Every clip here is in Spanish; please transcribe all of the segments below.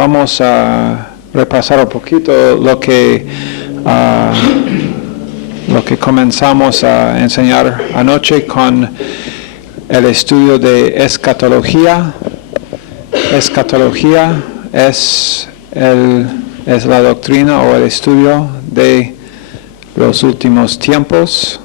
vamos a repasar un poquito lo que comenzamos a enseñar anoche con el estudio de escatología. Escatología es la doctrina o el estudio de los últimos tiempos.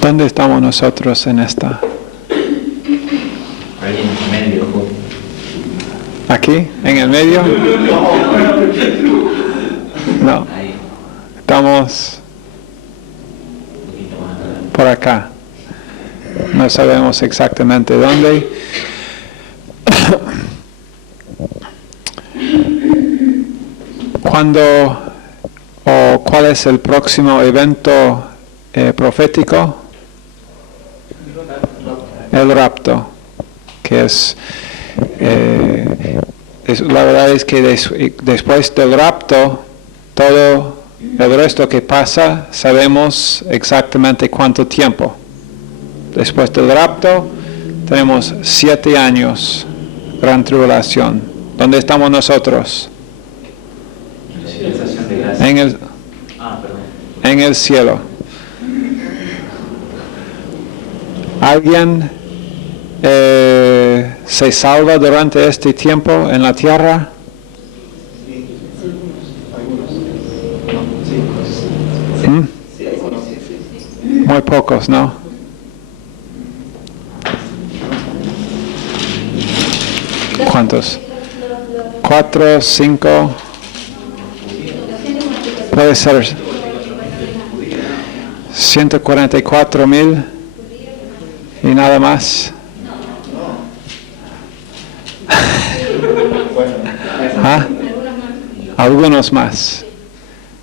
¿Dónde estamos nosotros en esta? Ahí en el medio. ¿Aquí? ¿En el medio? No. Estamos por acá. No sabemos exactamente dónde. ¿Cuándo o cuál es el próximo evento profético? El rapto, que la verdad es que después del rapto, todo el resto que pasa, sabemos exactamente cuánto tiempo. Después del rapto, tenemos 7 años, gran tribulación. ¿Dónde estamos nosotros? En el cielo. ¿Alguien se salva durante este tiempo en la tierra? Muy pocos, ¿no? ¿Cuántos? 4, 5. Puede ser 144,000 y nada más. ¿Ah? Algunos más.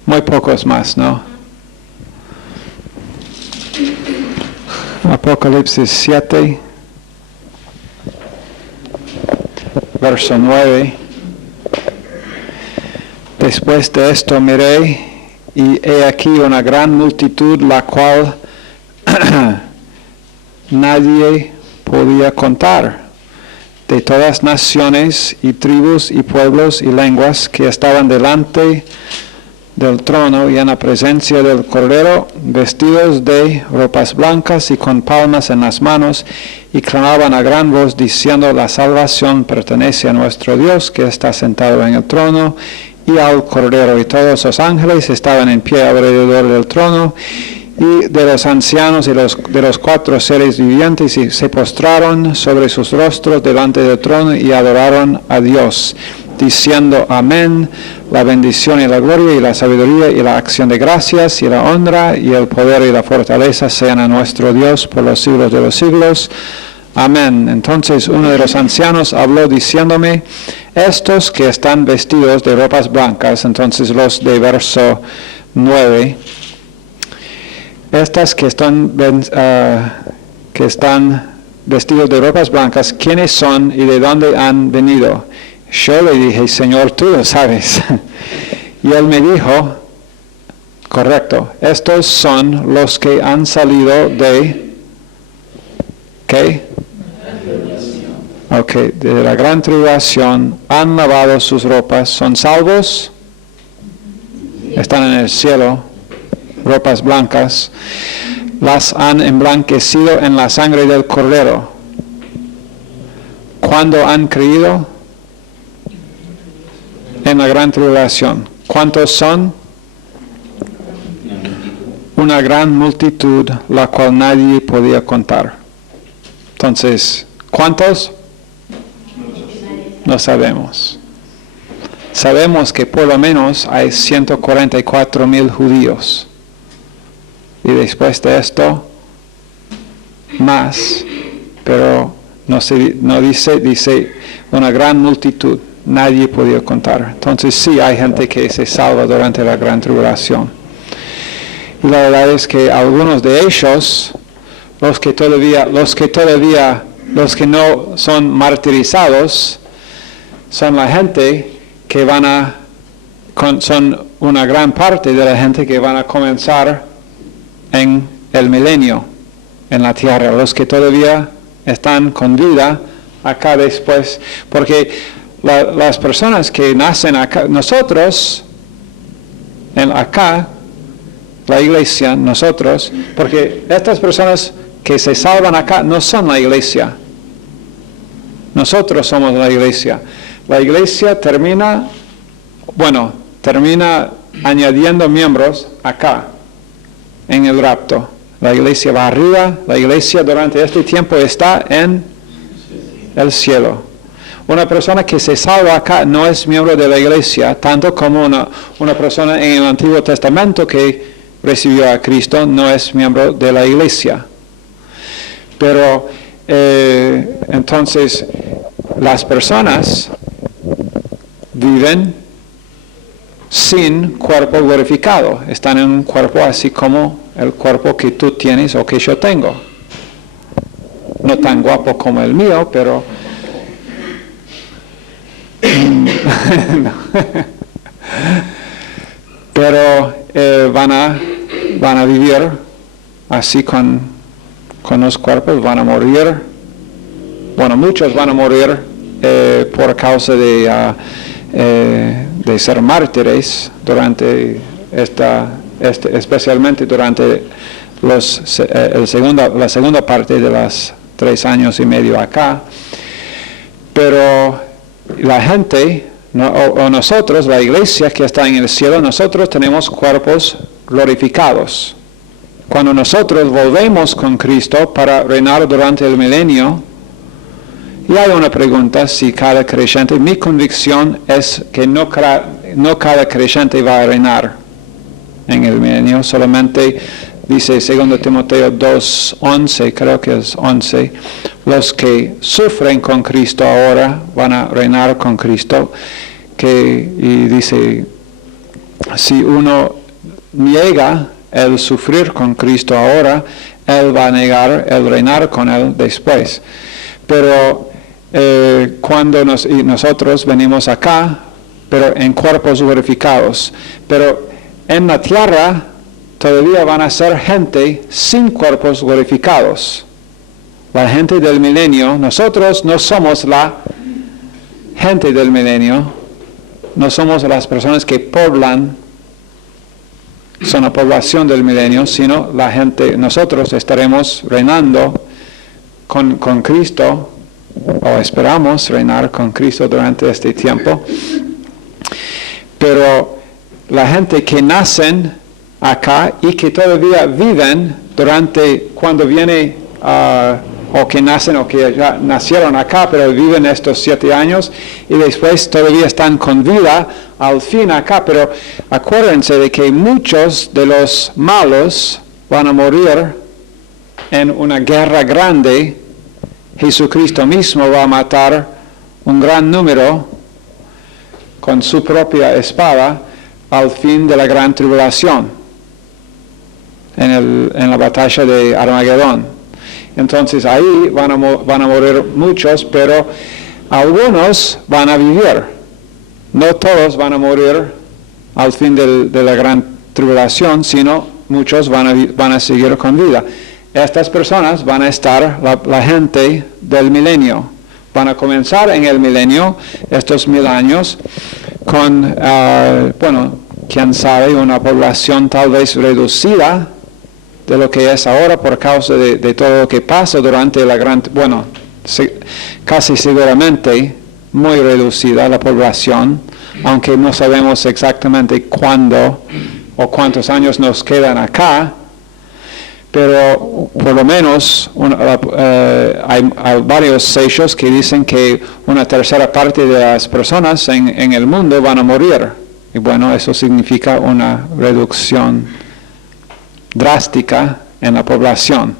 Muy pocos más, ¿no? Apocalipsis 7, verso 9. Después de esto miré, y he aquí una gran multitud, la cual nadie podía contar, de todas naciones y tribus y pueblos y lenguas que estaban delante del trono y en la presencia del Cordero, vestidos de ropas blancas y con palmas en las manos, y clamaban a gran voz diciendo: la salvación pertenece a nuestro Dios, que está sentado en el trono, y al Cordero. Y todos los ángeles estaban en pie alrededor del trono, y de los ancianos y de los 4 seres vivientes, y se postraron sobre sus rostros delante del trono y adoraron a Dios, diciendo: amén. La bendición y la gloria y la sabiduría y la acción de gracias y la honra y el poder y la fortaleza sean a nuestro Dios por los siglos de los siglos. Amén. Entonces uno de los ancianos habló diciéndome: estos que están vestidos de ropas blancas, entonces los de verso 9, estas que están vestidos de ropas blancas, ¿quiénes son y de dónde han venido? Yo le dije: Señor, tú lo sabes. Y él me dijo: correcto, estos son los que han salido de... ¿qué? Ok, de la gran tribulación, han lavado sus ropas, ¿son salvos? Están en el cielo, ropas blancas, las han emblanquecido en la sangre del Cordero. ¿Cuándo han creído? En la gran tribulación. ¿Cuántos son? Una gran multitud, la cual nadie podía contar. Entonces, ¿cuántos? No sabemos. Sabemos que por lo menos hay 144,000 judíos. Y después de esto, más. Pero no dice una gran multitud. Nadie podía contar. Entonces sí hay gente que se salva durante la gran tribulación. Y la verdad es que algunos de ellos, los que no son martirizados, son la gente que son una gran parte de la gente que van a comenzar en el milenio, en la tierra, los que todavía están con vida acá después, porque las personas que nacen acá, nosotros, acá, la iglesia, nosotros, porque estas personas que se salvan acá no son la iglesia, nosotros somos la iglesia. La iglesia termina añadiendo miembros acá, en el rapto. La iglesia va arriba, la iglesia durante este tiempo está en el cielo. Una persona que se salva acá no es miembro de la iglesia, tanto como una persona en el Antiguo Testamento que recibió a Cristo no es miembro de la iglesia. Pero entonces las personas viven sin cuerpo glorificado, están en un cuerpo así como el cuerpo que tú tienes o que yo tengo. No tan guapo como el mío, pero pero van a vivir así con los cuerpos, van a morir. Bueno, muchos van a morir por causa de ser mártires durante especialmente durante la segunda parte de las 3 años y medio acá. Pero la gente, o nosotros, la iglesia que está en el cielo, nosotros tenemos cuerpos glorificados. Cuando nosotros volvemos con Cristo para reinar durante el milenio, y hay una pregunta si cada creyente, mi convicción es que no cada creyente va a reinar en el milenio, solamente dice 2 Timoteo 2:11, creo que es 11, los que sufren con Cristo ahora van a reinar con Cristo, y dice, si uno niega el sufrir con Cristo ahora, él va a negar el reinar con él después. Pero cuando nosotros venimos acá, pero en cuerpos glorificados, pero en la tierra todavía van a ser gente sin cuerpos glorificados. La gente del milenio, nosotros no somos la gente del milenio, no somos las personas que poblan, son la población del milenio, sino la gente, nosotros estaremos reinando con Cristo, o esperamos reinar con Cristo durante este tiempo. Pero la gente que nacen acá y que todavía viven cuando viene, o que nacen o que ya nacieron acá, pero viven estos 7 años y después todavía están con vida al fin acá. Pero acuérdense de que muchos de los malos van a morir en una guerra grande. Jesucristo mismo va a matar un gran número con su propia espada al fin de la gran tribulación, en la batalla de Armagedón. Entonces ahí van a morir muchos, pero algunos van a vivir. No todos van a morir al fin de la gran tribulación, sino muchos van a seguir con vida. Estas personas van a estar, la gente del milenio, van a comenzar en el milenio, estos 1000 años, con, quién sabe, una población tal vez reducida de lo que es ahora por causa de todo lo que pasa durante la gran, casi seguramente muy reducida la población, aunque no sabemos exactamente cuándo o cuántos años nos quedan acá. Pero por lo menos hay varios sellos que dicen que una tercera parte de las personas en el mundo van a morir. Y bueno, eso significa una reducción drástica en la población.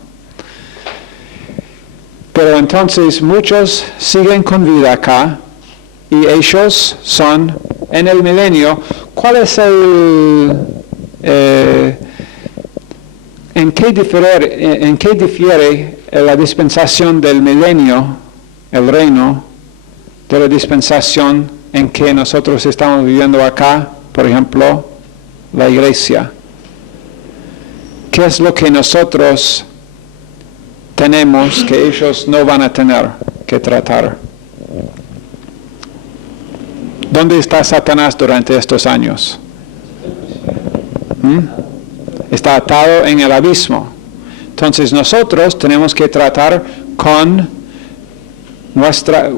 Pero entonces muchos siguen con vida acá y ellos son en el milenio. ¿Cuál es ¿En qué difiere la dispensación del milenio, el reino, de la dispensación en que nosotros estamos viviendo acá, por ejemplo, la iglesia? ¿qué es lo que nosotros tenemos que ellos no van a tener que tratar? ¿Dónde está Satanás durante estos años? Está atado en el abismo. Entonces nosotros tenemos que tratar con nuestra...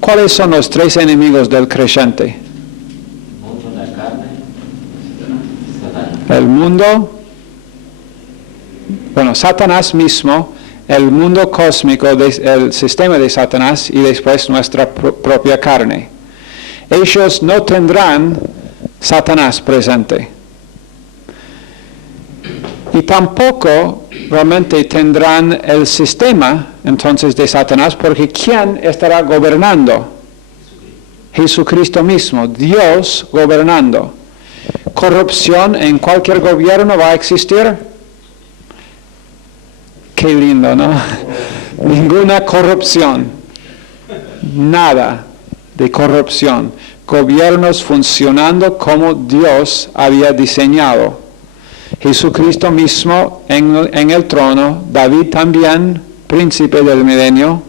¿cuáles son los tres enemigos del creyente? El mundo, bueno, Satanás mismo, el mundo cósmico, el sistema de Satanás y después nuestra propia carne. Ellos no tendrán Satanás presente. Y tampoco realmente tendrán el sistema entonces de Satanás, porque ¿quién estará gobernando? Jesucristo mismo, Dios gobernando. ¿Corrupción en cualquier gobierno va a existir? Qué lindo, ¿no? Ninguna corrupción. Nada de corrupción. Gobiernos funcionando como Dios había diseñado. Jesucristo mismo en el trono, David también, príncipe del milenio,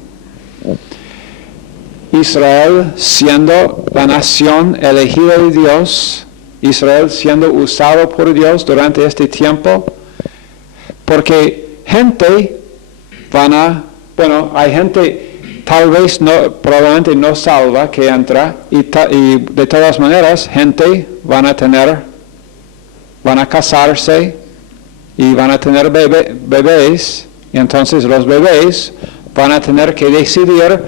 Israel siendo la nación elegida de Dios, Israel siendo usado por Dios durante este tiempo, porque gente hay gente tal vez probablemente no salva que entra, y de todas maneras gente van a casarse y van a tener bebés, y entonces los bebés van a tener que decidir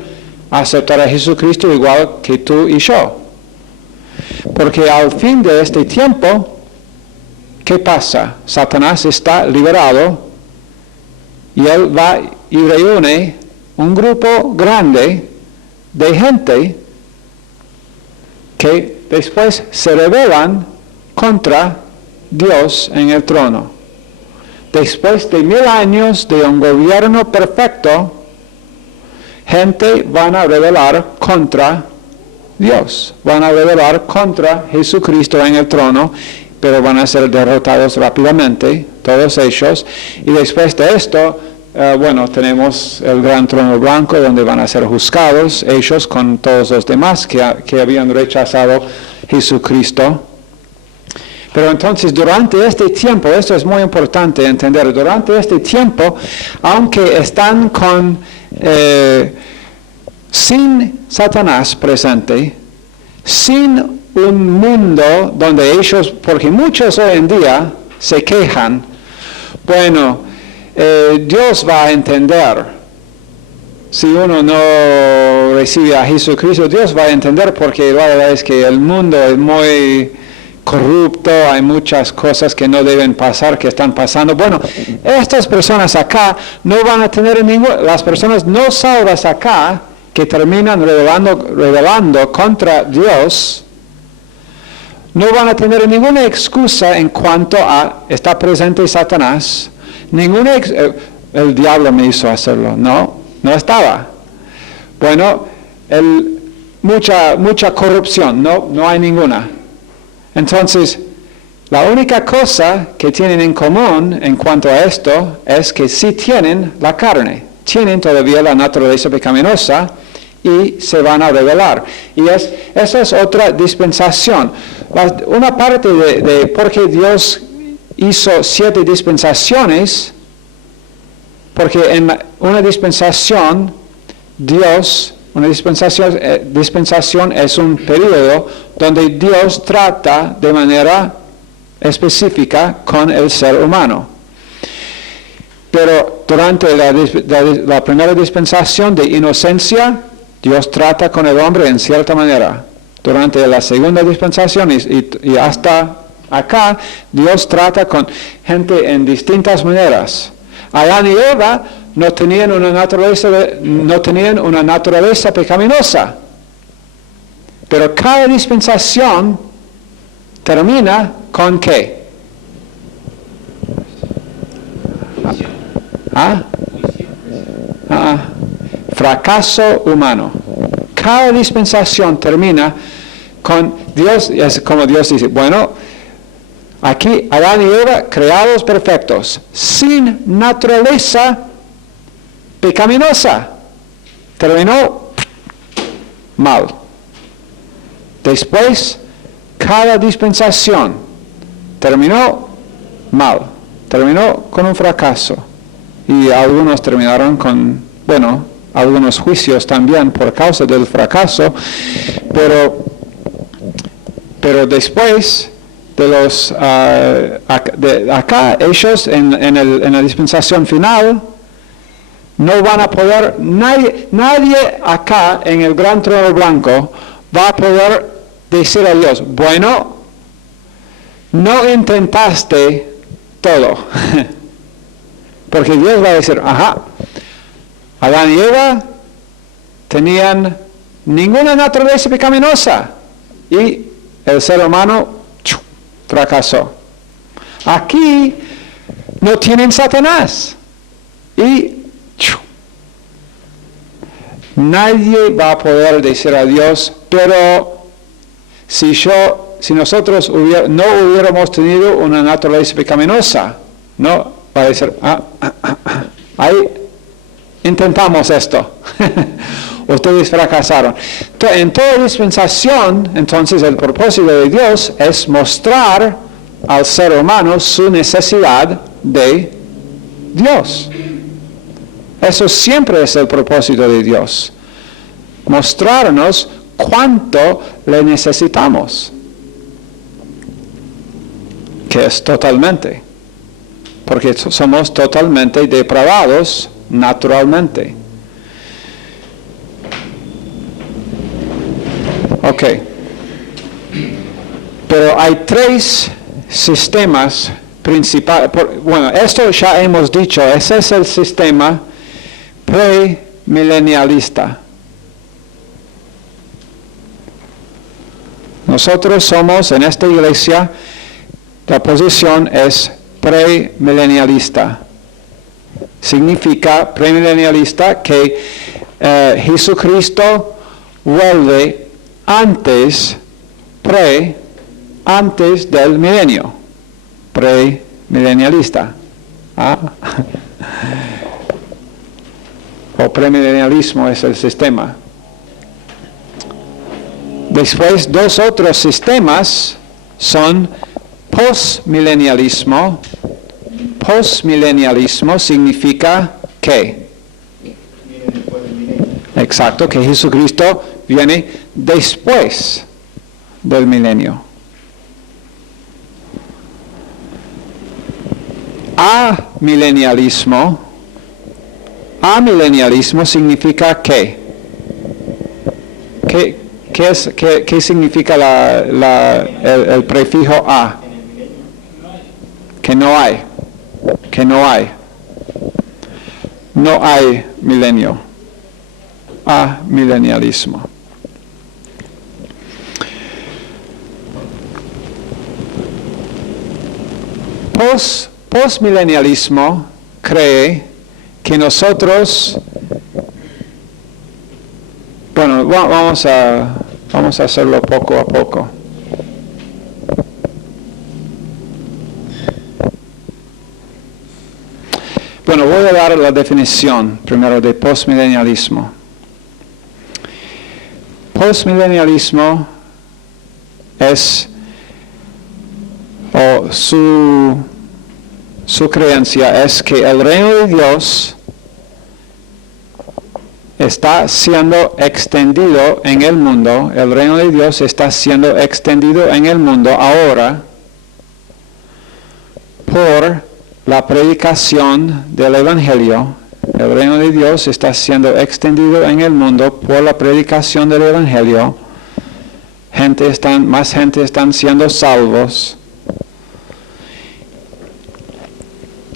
aceptar a Jesucristo igual que tú y yo. Porque al fin de este tiempo, ¿qué pasa? Satanás está liberado y él va y reúne un grupo grande de gente que después se rebelan contra Dios en el trono. Después de 1000 años de un gobierno perfecto, gente van a rebelar contra Dios, van a rebelar contra Jesucristo en el trono, pero van a ser derrotados rápidamente, todos ellos, y después de esto, tenemos el gran trono blanco donde van a ser juzgados ellos con todos los demás que habían rechazado Jesucristo. Pero entonces durante este tiempo, esto es muy importante entender, durante este tiempo, aunque están sin Satanás presente, sin un mundo donde ellos, porque muchos hoy en día se quejan, Dios va a entender, si uno no recibe a Jesucristo, Dios va a entender porque la verdad es que el mundo es muy corrupto, hay muchas cosas que no deben pasar, que están pasando. Estas personas acá no van a tener las personas no salvas acá, que terminan rebelando contra Dios, no van a tener ninguna excusa en cuanto a está presente Satanás, el diablo me hizo hacerlo, no estaba. Mucha corrupción, no hay ninguna. Entonces, la única cosa que tienen en común en cuanto a esto es que sí tienen la carne, tienen todavía la naturaleza pecaminosa y se van a rebelar. Y esa es otra dispensación. Una parte de por qué Dios hizo 7 dispensaciones, porque en una dispensación, una dispensación es un periodo donde Dios trata de manera específica con el ser humano. Pero durante la primera dispensación de inocencia, Dios trata con el hombre en cierta manera. Durante la segunda dispensación y hasta acá, Dios trata con gente en distintas maneras. Adán y Eva no tenían una naturaleza pecaminosa. Pero cada dispensación termina con ¿qué? Fracaso humano. Cada dispensación termina con Dios, es como Dios dice, Aquí Adán y Eva creados perfectos, sin naturaleza pecaminosa. Terminó mal. Después, cada dispensación terminó mal. Terminó con un fracaso. Y algunos terminaron con, algunos juicios también por causa del fracaso. Pero después de los acá ellos en la dispensación final no van a poder, nadie acá en el gran trono blanco va a poder decir a Dios, bueno, no intentaste todo. Porque Dios va a decir, Adán y Eva tenían ninguna naturaleza pecaminosa y el ser humano fracasó. Aquí no tienen Satanás y nadie va a poder decir a Dios, pero si nosotros no hubiéramos tenido una naturaleza pecaminosa, no va a decir, ahí intentamos esto. Ustedes fracasaron. En toda dispensación, entonces el propósito de Dios es mostrar al ser humano su necesidad de Dios. Eso siempre es el propósito de Dios. Mostrarnos cuánto le necesitamos. Que es totalmente. Porque somos totalmente depravados naturalmente. Ok. Pero hay 3 sistemas principales. Esto ya hemos dicho. Ese es el sistema premilenialista. Nosotros somos en esta iglesia, la posición es premilenialista. Significa premilenialista que Jesucristo vuelve antes del milenio. Premilenialista. O premilenialismo es el sistema. Después, 2 otros sistemas son postmilenialismo. Postmilenialismo significa ¿qué? Exacto, que Jesucristo viene después del milenio. Amilenialismo significa ¿qué? ¿Qué significa el prefijo a? Que no hay. No hay milenio. Amilenialismo. Postmilenialismo cree que nosotros, vamos a hacerlo poco a poco. Voy a dar la definición primero de postmilenialismo. Postmilenialismo es su creencia es que el reino de Dios está siendo extendido en el mundo. El reino de Dios está siendo extendido en el mundo ahora por la predicación del Evangelio. El reino de Dios está siendo extendido en el mundo por la predicación del Evangelio. Más gente están siendo salvos.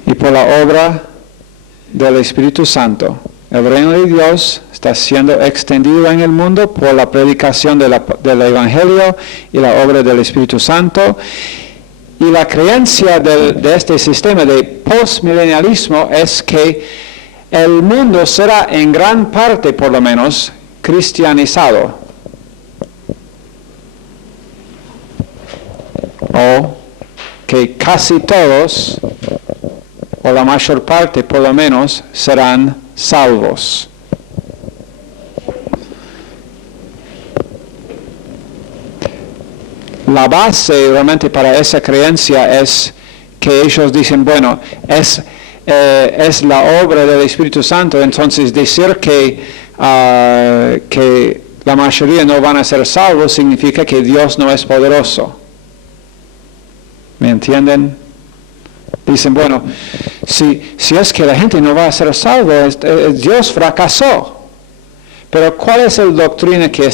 Y por la obra del Espíritu Santo. El reino de Dios está siendo extendido en el mundo por la predicación del Evangelio y la obra del Espíritu Santo. Y la creencia de este sistema de postmilenialismo es que el mundo será en gran parte, por lo menos, cristianizado. O que casi todos, o la mayor parte por lo menos, serán salvos. La base realmente para esa creencia es que ellos dicen, bueno, es la obra del Espíritu Santo, entonces decir que la mayoría no van a ser salvos significa que Dios no es poderoso. ¿Me entienden? Dicen, bueno, si es que la gente no va a ser salvo, Dios fracasó. Pero ¿cuál es la doctrina que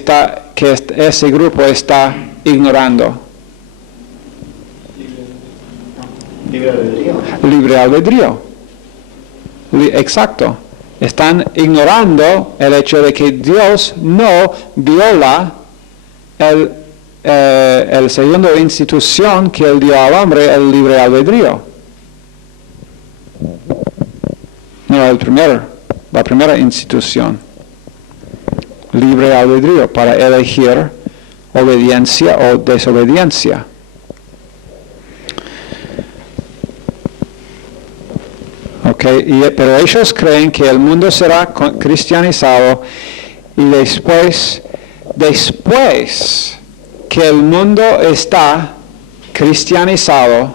ese grupo está ignorando? Libre albedrío. Libre albedrío. Exacto. Están ignorando el hecho de que Dios no viola el segundo institución que él dio al hombre, el libre albedrío. No, la primera institución. Libre albedrío para elegir obediencia o desobediencia. Okay, pero ellos creen que el mundo será cristianizado y después que el mundo está cristianizado,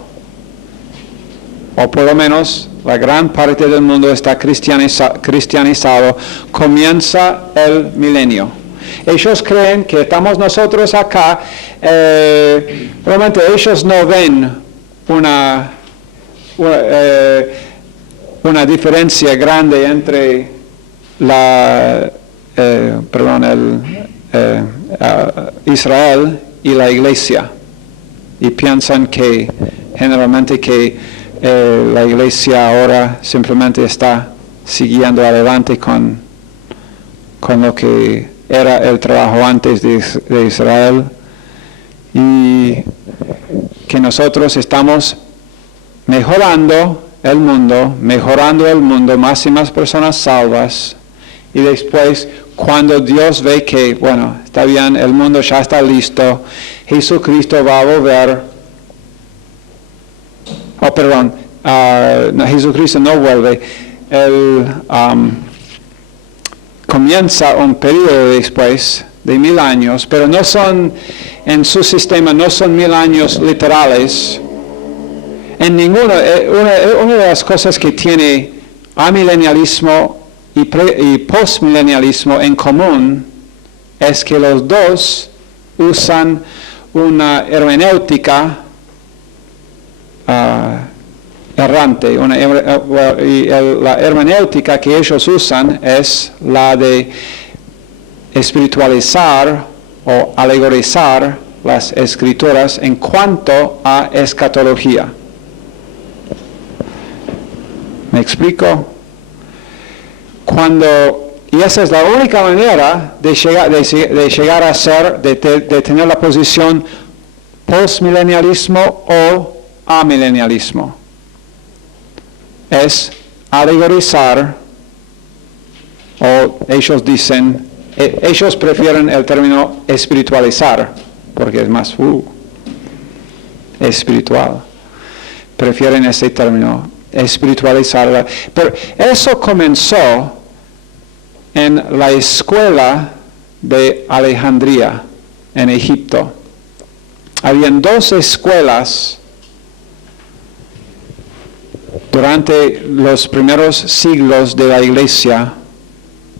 o por lo menos la gran parte del mundo está cristianizado, comienza el milenio. Ellos creen que estamos nosotros acá, realmente ellos no ven una diferencia grande entre Israel y la iglesia, y piensan que generalmente que la iglesia ahora simplemente está siguiendo adelante con lo que era el trabajo antes de Israel, y que nosotros estamos mejorando el mundo, más y más personas salvas, y después cuando Dios ve que, bueno, está bien, el mundo ya está listo, Jesucristo va a volver, Jesucristo no vuelve, comienza un periodo después de 1000 años, pero no son, en su sistema no son 1000 años literales. En ninguna, una de las cosas que tiene amilenialismo y postmilenialismo en común es que los dos usan una hermenéutica errante, y la hermenéutica que ellos usan es la de espiritualizar o alegorizar las escrituras en cuanto a escatología. ¿Me explico? Y esa es la única manera de llegar a ser, de tener la posición postmilenialismo o amilenialismo. Es alegorizar, o ellos prefieren el término espiritualizar, porque es más espiritual. Prefieren ese término, espiritualizar. Pero eso comenzó en la escuela de Alejandría, en Egipto. Habían 2 escuelas durante los primeros siglos de la iglesia,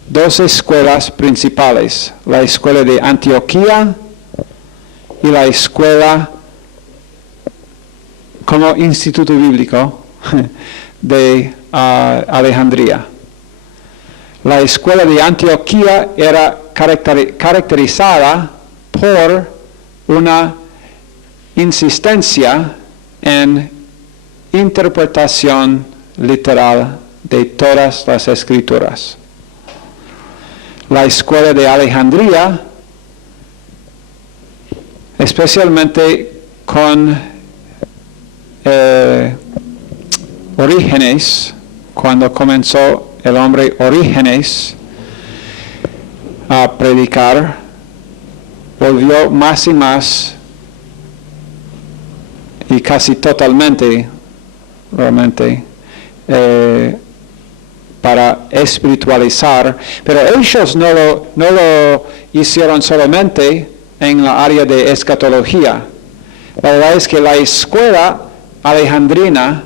2 escuelas principales, la escuela de Antioquía y la escuela como instituto bíblico de Alejandría. La escuela de Antioquía era caracterizada por una insistencia en interpretación literal de todas las escrituras. La escuela de Alejandría, especialmente con Orígenes, cuando comenzó el hombre Orígenes a predicar, volvió más y más y casi totalmente, realmente, para espiritualizar, pero ellos no lo hicieron solamente en la área de escatología. La verdad es que la escuela alejandrina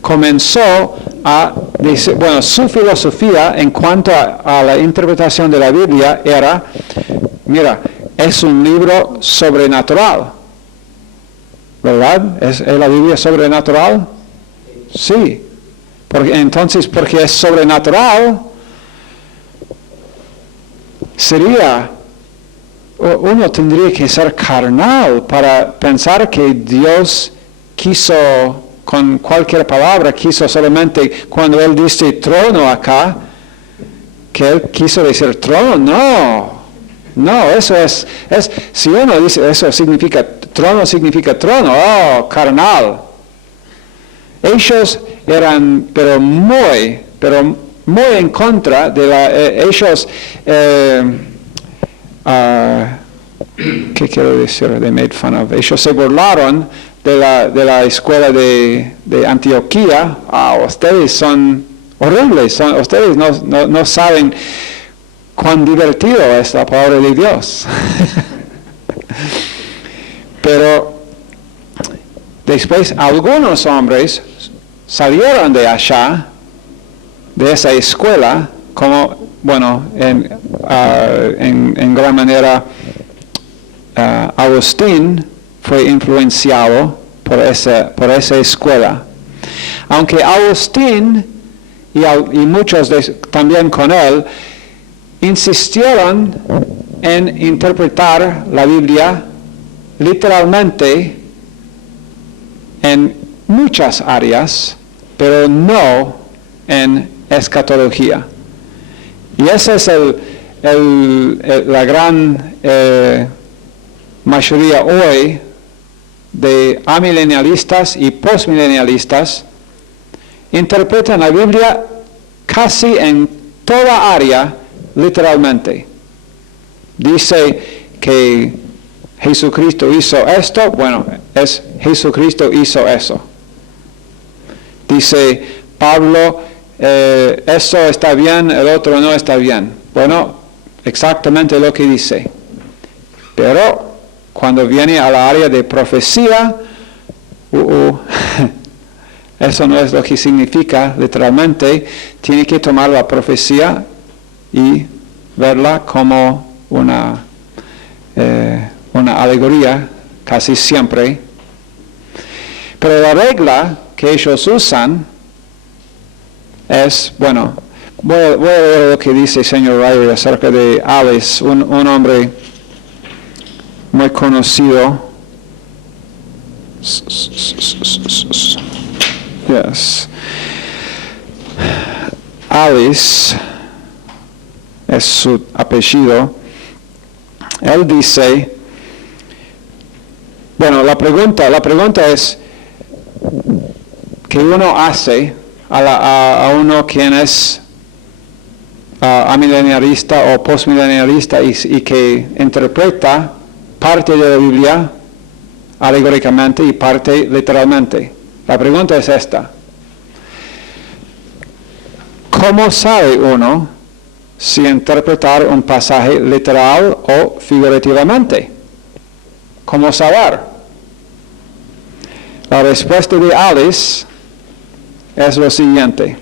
comenzó a decir, bueno, su filosofía en cuanto a la interpretación de la Biblia era, mira, es un libro sobrenatural, ¿verdad? ¿Es la Biblia sobrenatural? Sí. Entonces, porque es sobrenatural, uno tendría que ser carnal para pensar que Dios quiso, con cualquier palabra, quiso solamente, cuando Él dice trono acá, que Él quiso decir trono, no, eso es, si uno dice eso significa trono, carnal. Ellos eran, pero muy en contra de ellos, ¿qué quiero decir? They made fun of. Ellos se burlaron de la escuela de Antioquía. Ustedes son horribles, ustedes no saben cuán divertido es la palabra de Dios. Pero después algunos hombres salieron de allá, de esa escuela, como, bueno, en gran manera Agustín fue influenciado por esa escuela. Aunque Agustín y muchos también con él insistieron en interpretar la Biblia literalmente en muchas áreas, pero no en escatología. Y esa es la gran mayoría hoy de amilenialistas y postmilenialistas. Interpretan la Biblia casi en toda área literalmente. Dice que Jesucristo hizo esto, bueno, es Jesucristo hizo eso. Dice Pablo, eso está bien, el otro no está bien. Bueno, exactamente lo que dice. Pero cuando viene a la área de profecía, eso no es lo que significa literalmente. Tiene que tomar la profecía y verla como una alegoría casi siempre. Pero la regla que ellos usan es, bueno, voy a ver lo que dice el señor Ryrie acerca de Alice, un hombre muy conocido. Yes. Alice es su apellido. Él dice, bueno, la pregunta es que uno hace a uno quien es amilenialista o postmilenialista y que interpreta parte de la Biblia alegóricamente y parte literalmente. La pregunta es esta: ¿cómo sabe uno si interpretar un pasaje literal o figurativamente? ¿Cómo saber? La respuesta de Alice es lo siguiente: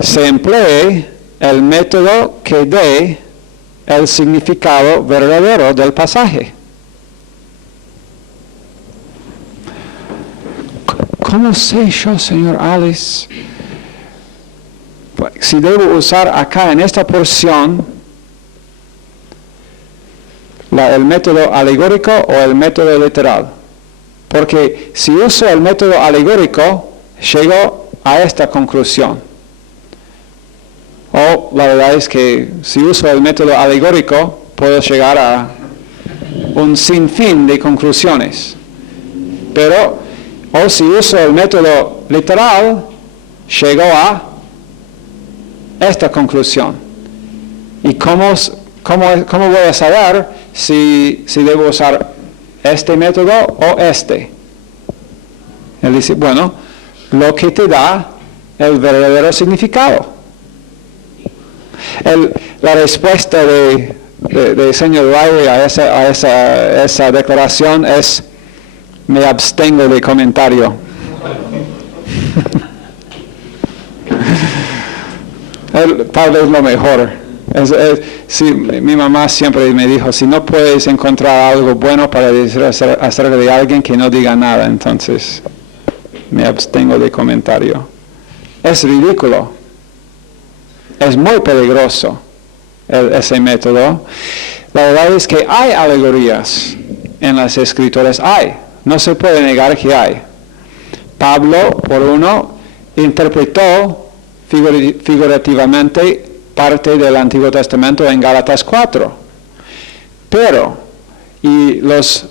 se emplea el método que dé el significado verdadero del pasaje. ¿Cómo sé yo, señor Alice, si debo usar acá en esta porción el método alegórico o el método literal? Porque si uso el método alegórico, llego a esta conclusión. O la verdad es que si uso el método alegórico, puedo llegar a un sinfín de conclusiones. O si uso el método literal, llego a esta conclusión. ¿Y cómo voy a saber si debo usar ¿este método o este? Él dice, bueno, lo que te da el verdadero significado. La respuesta de señor Riley a esa declaración es, me abstengo de comentario. Tal vez lo mejor. Sí, mi mamá siempre me dijo, si no puedes encontrar algo bueno para decir acerca de alguien, que no diga nada. Entonces, me abstengo de comentario. Es ridículo. Es muy peligroso ese método. La verdad es que hay alegorías en las Escrituras. No se puede negar que hay. Pablo, por uno, interpretó figurativamente parte del Antiguo Testamento en Gálatas 4. Pero, y los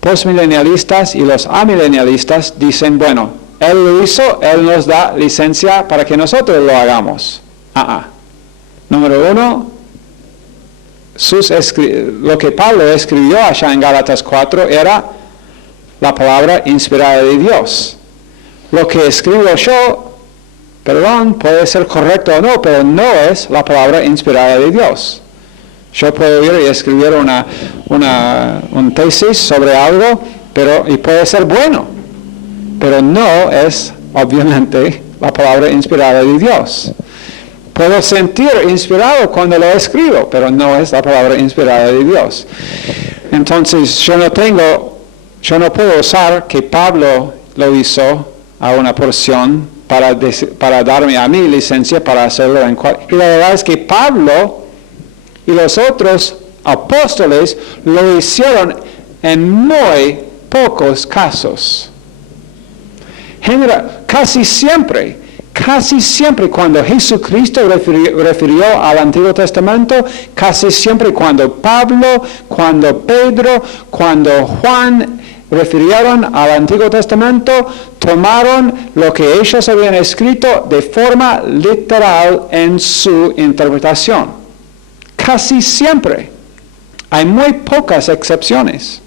postmilenialistas y los amilenialistas dicen, bueno, Él lo hizo, Él nos da licencia para que nosotros lo hagamos. Número uno, lo que Pablo escribió allá en Gálatas 4 era la palabra inspirada de Dios. Lo que escribo yo, puede ser correcto o no, pero no es la palabra inspirada de Dios. Yo puedo ir y escribir un tesis sobre algo, y puede ser bueno, pero no es, obviamente, la palabra inspirada de Dios. Puedo sentir inspirado cuando lo escribo, pero no es la palabra inspirada de Dios. Entonces, yo no puedo usar que Pablo lo hizo a una porción para darme a mí licencia para hacerlo en cualquier. Y la verdad es que Pablo y los otros apóstoles lo hicieron en muy pocos casos. Casi siempre cuando Jesucristo refirió al Antiguo Testamento, casi siempre cuando Pablo, cuando Pedro, cuando Juan refirieron al Antiguo Testamento, tomaron lo que ellos habían escrito de forma literal en su interpretación. Casi siempre. Hay muy pocas excepciones.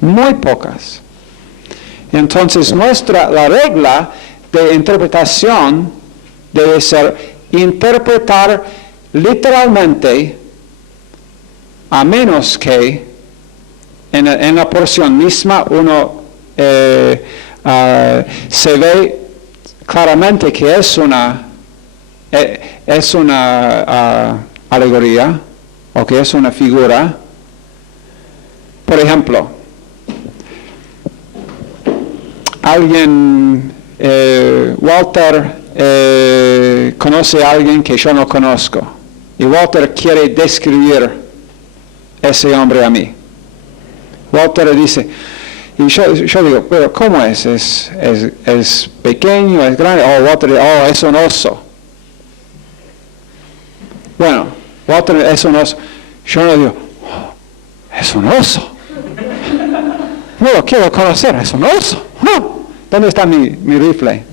Muy pocas. Entonces la regla de interpretación debe ser interpretar literalmente, a menos que en la porción misma uno se ve claramente que es una alegoría o que es una figura. Por ejemplo, Walter conoce a alguien que yo no conozco y Walter quiere describir ese hombre a mí. Walter dice, y yo digo, pero ¿cómo es? ¿Es pequeño? ¿Es grande? Walter dice, es un oso. Bueno, Walter es un oso. Yo no digo, es un oso. No lo quiero conocer, es un oso. No. ¿Dónde está mi rifle?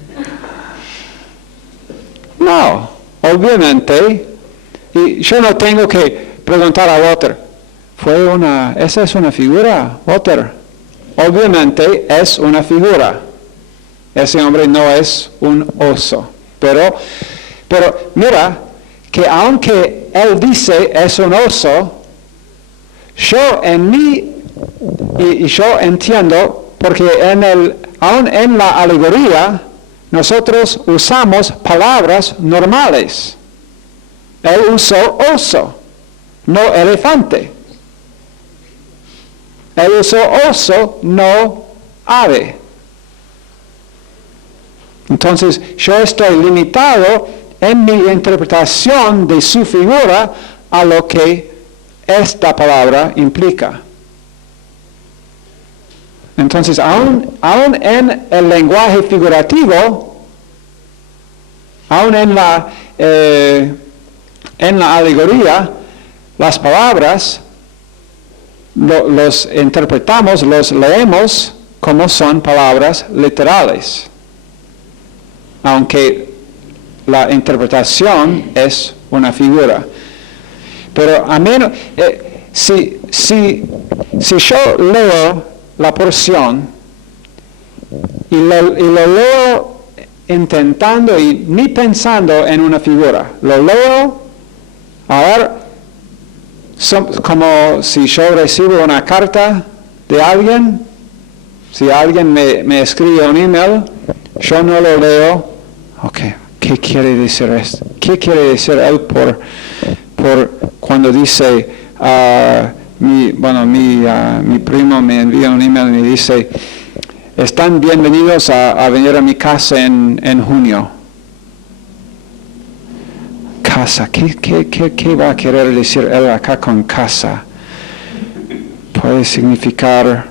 No, obviamente, y yo no tengo que preguntar a Walter, ¿esa es una figura, Walter? Obviamente es una figura. Ese hombre no es un oso. Pero mira, que aunque él dice es un oso, yo entiendo, porque aún en la alegoría, nosotros usamos palabras normales. Él usó oso, no elefante. Él usó oso, no ave. Entonces, yo estoy limitado en mi interpretación de su figura a lo que esta palabra implica. Entonces, aún en el lenguaje figurativo, aún en la alegoría, las palabras los interpretamos, los leemos como son palabras literales, aunque la interpretación es una figura. Pero a menos, si yo leo la porción y lo leo intentando y ni pensando en una figura, lo leo, a ver, como si yo recibo una carta de alguien, si alguien me escribe un email, yo no lo leo, ok, ¿qué quiere decir esto? ¿Qué quiere decir él por cuando dice, mi primo me envía un email y me dice, están bienvenidos a venir a mi casa en junio? Casa, ¿qué va a querer decir él acá con casa? Puede significar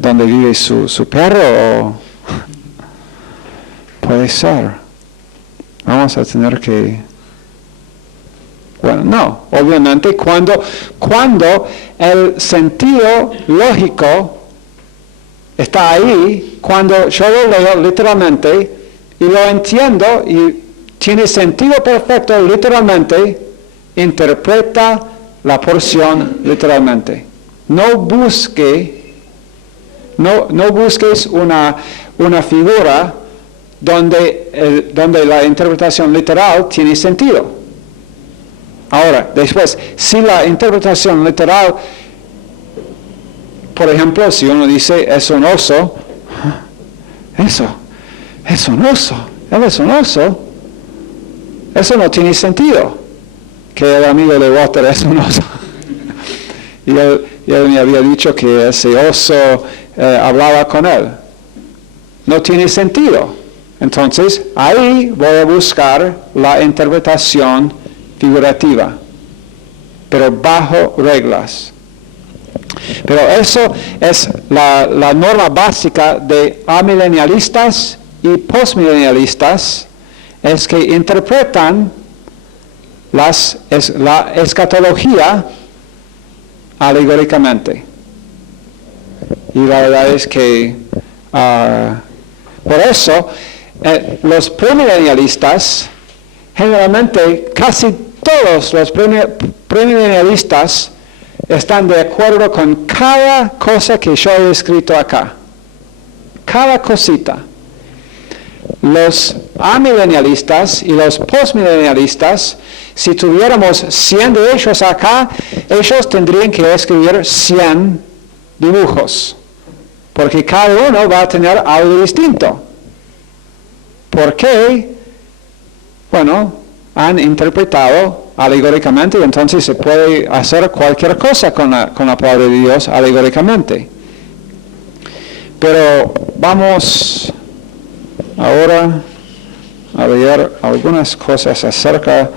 donde vive su perro, o puede ser. Vamos a tener que, bueno, no, obviamente cuando el sentido lógico está ahí, cuando yo lo leo literalmente y lo entiendo y tiene sentido perfecto literalmente, interpreta la porción literalmente. No busques una figura donde la interpretación literal tiene sentido. Ahora, después, si la interpretación literal, por ejemplo, si uno dice es un oso, eso es un oso, él es un oso, eso no tiene sentido, que el amigo de Walter es un oso. Y él me había dicho que ese oso hablaba con él. No tiene sentido. Entonces, ahí voy a buscar la interpretación figurativa, pero bajo reglas. Pero eso es la norma básica de amilenialistas y postmilenialistas, es que interpretan la escatología alegóricamente. Y la verdad es que por eso los premilenialistas, generalmente casi todos los premilenialistas están de acuerdo con cada cosa que yo he escrito acá. Cada cosita. Los amilenialistas y los postmilenialistas, si tuviéramos 100 de ellos acá, ellos tendrían que escribir 100 dibujos, porque cada uno va a tener algo distinto. ¿Por qué? Bueno, han interpretado alegóricamente, y entonces se puede hacer cualquier cosa con la palabra de Dios alegóricamente. Pero vamos ahora a ver algunas cosas acerca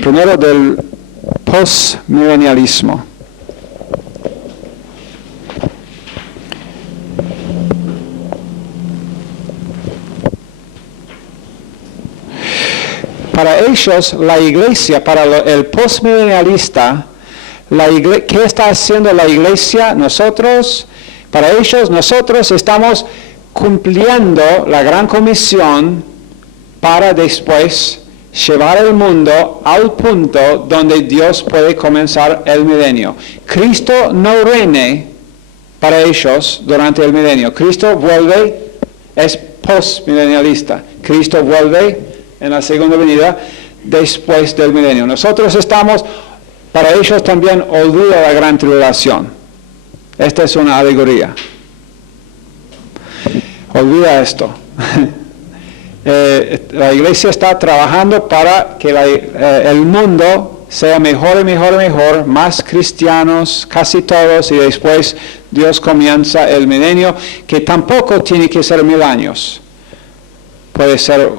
primero del postmilenialismo. Para ellos, la iglesia, para el postmilenialista, ¿qué está haciendo la iglesia? Para ellos, nosotros estamos cumpliendo la gran comisión para después llevar el mundo al punto donde Dios puede comenzar el milenio. Cristo no reine para ellos durante el milenio. Cristo vuelve, es postmilenialista. Cristo vuelve en la segunda venida después del milenio. Nosotros estamos, para ellos también olvida la gran tribulación. Esta es una alegoría. Olvida esto. La iglesia está trabajando para que el mundo sea mejor y mejor y mejor, más cristianos, casi todos, y después Dios comienza el milenio, que tampoco tiene que ser 1000 años. Puede ser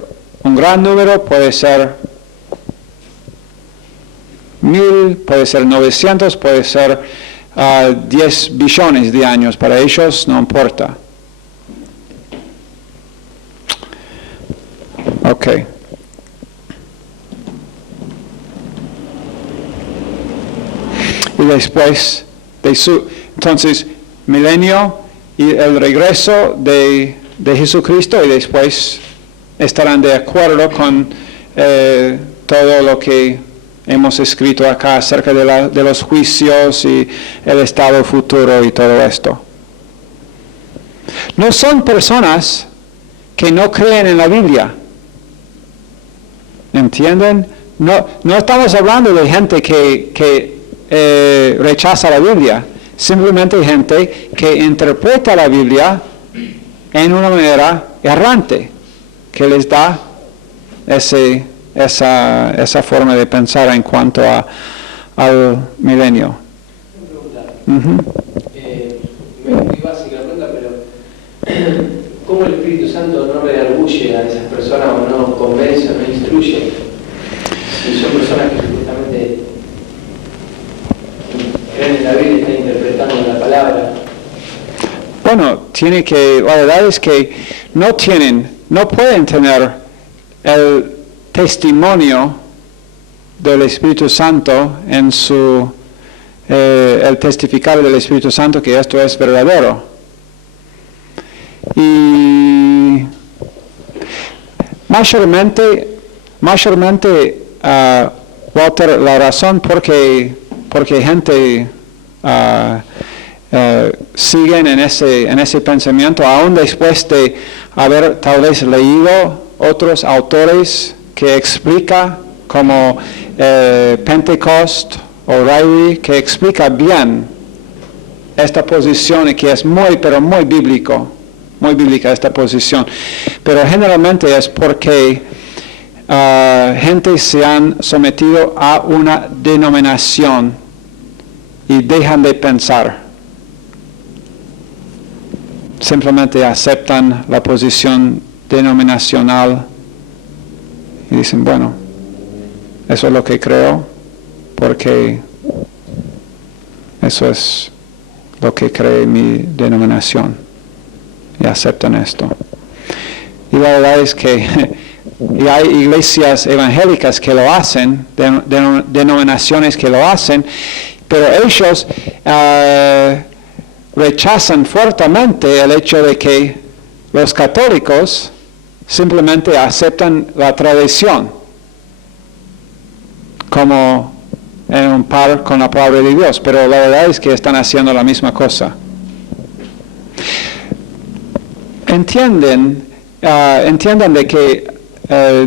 un gran número, puede ser 1000, puede ser 900, puede ser 10 billones de años. Para ellos no importa. Ok. Y después entonces, milenio y el regreso de Jesucristo, y después estarán de acuerdo con todo lo que hemos escrito acá acerca de los juicios y el estado futuro y todo esto. No son personas que no creen en la Biblia. ¿Entienden? No estamos hablando de gente que rechaza la Biblia. Simplemente gente que interpreta la Biblia en una manera errante, que les da esa forma de pensar en cuanto al milenio. Muy básica pregunta, pero ¿cómo el Espíritu Santo no redarguye a esas personas o no convence o no instruye? Si son personas que justamente creen en la Biblia y están interpretando la palabra. Bueno, la verdad es que no pueden tener el testimonio del Espíritu Santo en el testificar del Espíritu Santo que esto es verdadero. Y mayormente Walter, la razón por qué gente siguen en ese pensamiento, aún después de haber tal vez leído otros autores que explica, como Pentecost o Ryrie, que explica bien esta posición y que es muy bíblica esta posición. Pero generalmente es porque gente se han sometido a una denominación y dejan de pensar. Simplemente aceptan la posición denominacional y dicen, bueno, eso es lo que creo, porque eso es lo que cree mi denominación, y aceptan esto. Y la verdad es que y hay iglesias evangélicas que lo hacen, denominaciones que lo hacen, pero ellos rechazan fuertemente el hecho de que los católicos simplemente aceptan la tradición como en un par con la palabra de Dios, pero la verdad es que están haciendo la misma cosa. Entiendan de que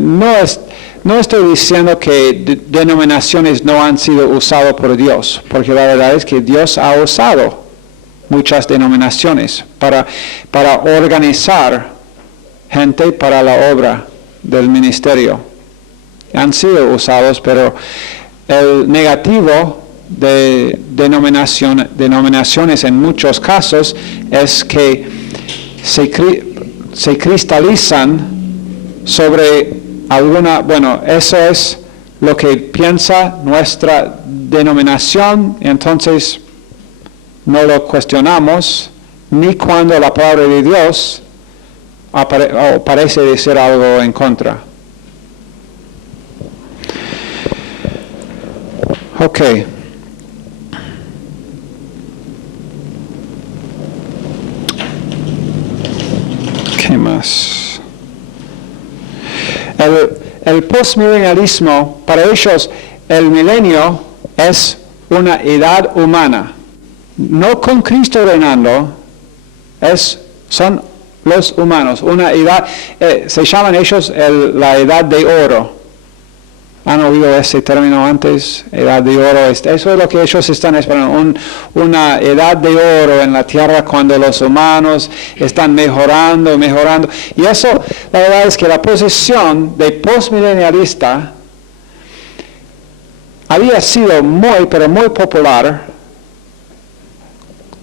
no estoy diciendo que denominaciones no han sido usadas por Dios, porque la verdad es que Dios ha usado muchas denominaciones para organizar gente para la obra del ministerio. Han sido usados, pero el negativo de denominaciones en muchos casos es que se cristalizan sobre alguna, eso es lo que piensa nuestra denominación, entonces no lo cuestionamos, ni cuando la palabra de Dios parece decir algo en contra. Ok. ¿Qué más? El postmilenialismo, para ellos el milenio es una edad humana. No con Cristo reinando, son los humanos, una edad, se llaman ellos la edad de oro. ¿Han oído ese término antes? Edad de oro. Eso es lo que ellos están esperando, una edad de oro en la tierra cuando los humanos están mejorando. Y eso, la verdad es que la posición de postmilenialista había sido muy popular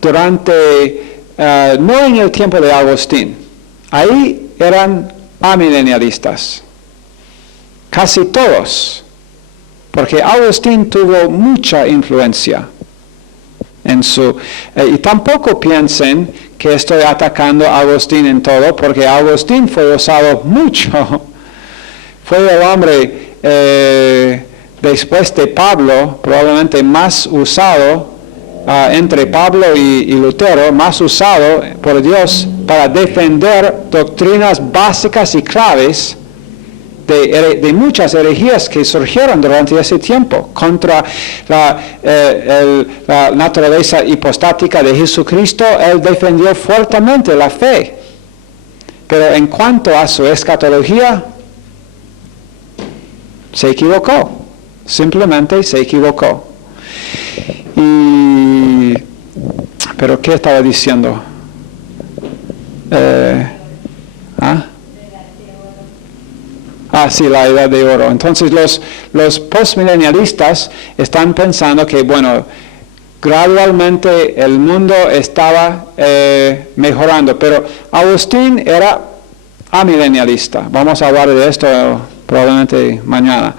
durante, no en el tiempo de Agustín. Ahí eran amilenialistas. Casi todos, porque Agustín tuvo mucha influencia en y tampoco piensen que estoy atacando a Agustín en todo, porque Agustín fue usado mucho. Fue el hombre, después de Pablo, probablemente más usado entre Pablo y Lutero, más usado por Dios para defender doctrinas básicas y claves de muchas herejías que surgieron durante ese tiempo contra la naturaleza hipostática de Jesucristo. Él defendió fuertemente la fe. Pero en cuanto a su escatología, se equivocó. Simplemente se equivocó. ¿Pero qué estaba diciendo? Sí, la edad de oro. Entonces los postmilenialistas están pensando que, bueno, gradualmente el mundo estaba mejorando, pero Agustín era amilenialista. Vamos a hablar de esto probablemente mañana.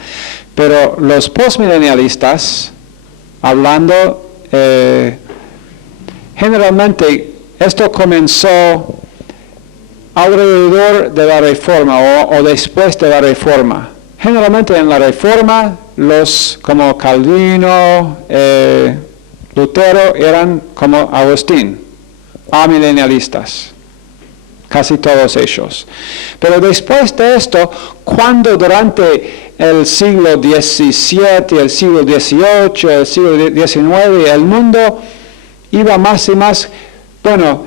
Pero los postmilenialistas, hablando, generalmente esto comenzó alrededor de la Reforma o después de la Reforma. Generalmente en la Reforma, los como Calvino, Lutero eran como Agustín, amilenialistas, casi todos ellos. Pero después de esto, cuando durante el siglo XVII, el siglo XVIII, el siglo XIX, el mundo iba más y más, bueno,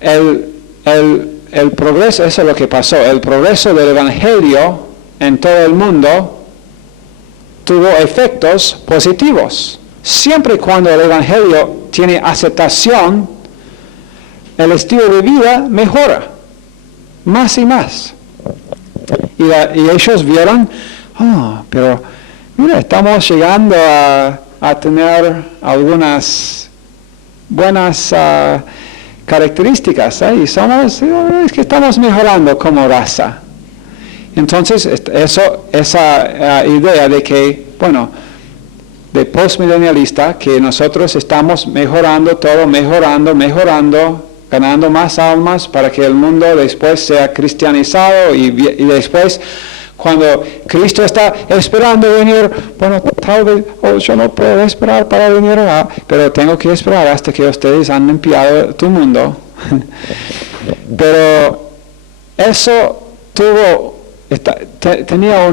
el progreso, eso es lo que pasó, el progreso del Evangelio en todo el mundo tuvo efectos positivos. Siempre y cuando el Evangelio tiene aceptación, el estilo de vida mejora, más y más. Y ellos vieron, pero mira, estamos llegando a tener algunas buenas características, y es que estamos mejorando como raza. Entonces, esa idea de que, bueno, de postmilenialista, que nosotros estamos mejorando todo, mejorando, ganando más almas para que el mundo después sea cristianizado y después, cuando Cristo está esperando venir, bueno, tal vez, yo no puedo esperar para venir, pero tengo que esperar hasta que ustedes han limpiado tu mundo. Pero eso tenía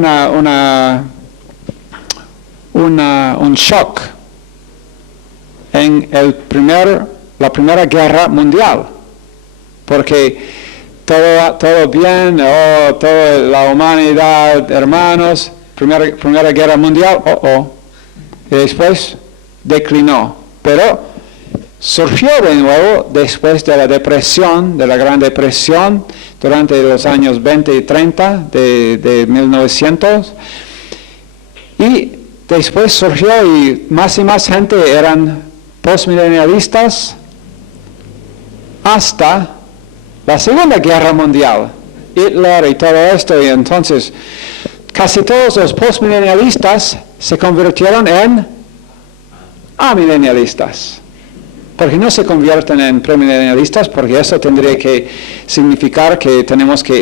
un shock en la Primera Guerra Mundial, porque todo bien, toda la humanidad, hermanos, Primera Guerra Mundial, y después declinó, pero surgió de nuevo después de la depresión, de la Gran Depresión, durante los años 20 y 30 de 1900, y después surgió y más gente eran postmilenialistas hasta la Segunda Guerra Mundial, Hitler y todo esto, y entonces casi todos los postmilenialistas se convirtieron en amilenialistas. Porque no se convierten en premilenialistas, porque eso tendría que significar que tenemos que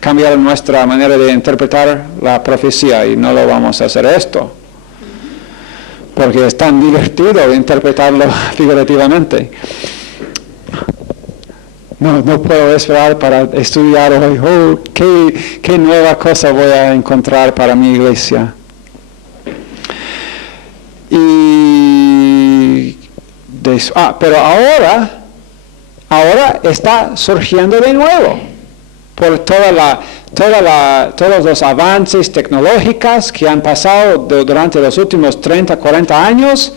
cambiar nuestra manera de interpretar la profecía, y no lo vamos a hacer esto, porque es tan divertido interpretarlo figurativamente. No puedo esperar para estudiar hoy, qué nueva cosa voy a encontrar para mi iglesia. Pero ahora está surgiendo de nuevo, por todos los avances tecnológicos que han pasado durante los últimos 30, 40 años.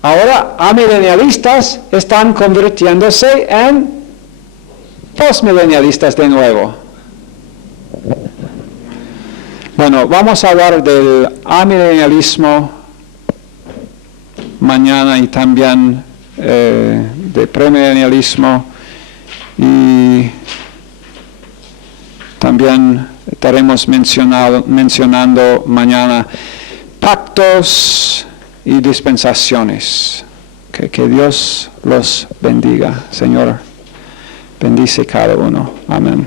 Ahora amilenialistas están convirtiéndose en postmilenialistas de nuevo. Bueno, vamos a hablar del amilenialismo mañana, y también de premilenialismo, y también estaremos mencionando mañana pactos y dispensaciones. Que Dios los bendiga. Señor, bendice cada uno. Amén.